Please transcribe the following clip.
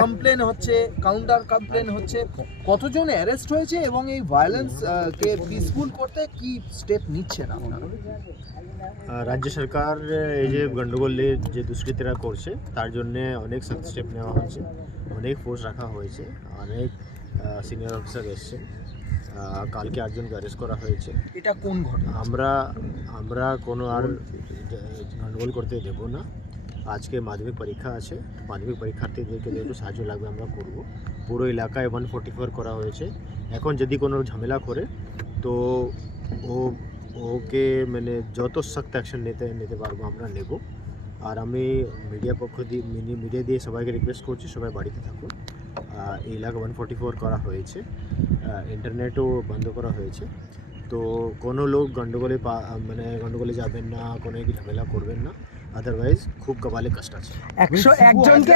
Complain হচ্ছে, counter complain হচ্ছে, কতজন অ্যারেস্ট হয়েছে এবং এই ভায়োলেন্স কে পিসফুল করতে কি স্টেপ নিচ্ছেন আপনারা? রাজ্য সরকার এই যে গন্ডগোলে যে দুষ্কৃতীরা করছে তার জন্য অনেক সখ্ত স্টেপ নেওয়া হচ্ছে, অনেক ফোর্স রাখা হয়েছে, অনেক সিনিয়র অফিসার এসছে। কালকে একজনকে অ্যারেস্ট করা হয়েছে। এটা কোন ঘটনা? আমরা কোনো আর গন্ডগোল করতে দেব না। আজকে মাধ্যমিক পরীক্ষা আছে, মাধ্যমিক পরীক্ষার্থীদেরকে যেহেতু সাহায্য লাগবে আমরা করব। পুরো এলাকায় 144 করা হয়েছে। এখন যদি কোনো ঝামেলা করে তো ওকে মানে যত সখ্ত অ্যাকশন নিতে পারবো আমরা নেব। আর আমি মিডিয়া দিয়ে সবাইকে রিকোয়েস্ট করছি সবাই বাড়িতে থাকুন। এই এলাকা 144 করা হয়েছে, ইন্টারনেটও বন্ধ করা হয়েছে। তো কোনো লোক গন্ডগোলে যাবেন না, কোনো ঝামেলা করবেন না, আদারওয়াইজ খুব কপালে কষ্ট আছে। 101 জনকে